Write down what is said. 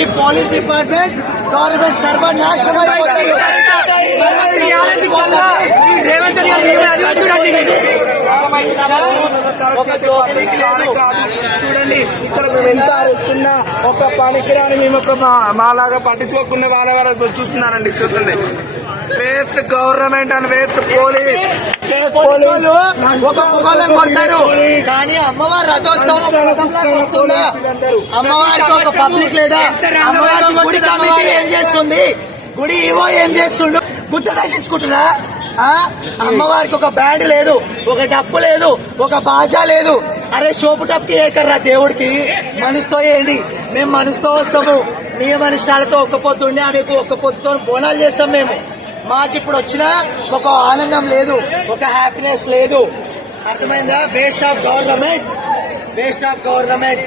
ఈ police department government సర్వనాశనం చూడండి, ఇక్కడ మేము ఎంత అరుస్తున్నా ఒక పనికిరాని మేము ఒక మాలాగా పట్టించుకోకుండా వాళ్ళ చూస్తున్నారండి. చూస్తుంది waste government and waste police. ఒక మొగలను కొడతారు కానీ అమ్మవారి రథోత్సవం అమ్మవారికి ఒక పబ్లిక్ లేదా? అమ్మవారి గుడి కమిటీ ఏం చేస్తుంది? గుడి ఈవో ఏం చేస్తుండు? గుర్తు దర్శించుకుంటున్నా? అమ్మవారికి ఒక బ్యాండ్ లేదు, ఒక డప్పు లేదు, ఒక బాజా లేదు. అరే షోపు టప్కి ఏకర్రా దేవుడికి. మనసుతో ఏంటి? మేము మనసుతో వస్తాము. నియమనిష్టాలతో ఒక్క పొద్దుండి రేపు ఒక్క పొద్దుతో బోనాలు చేస్తాం మేము. మాకు ఇప్పుడు వచ్చిన ఒక ఆనందం లేదు, ఒక హ్యాపీనెస్ లేదు. అర్థమైందా? Waste of government, waste of government.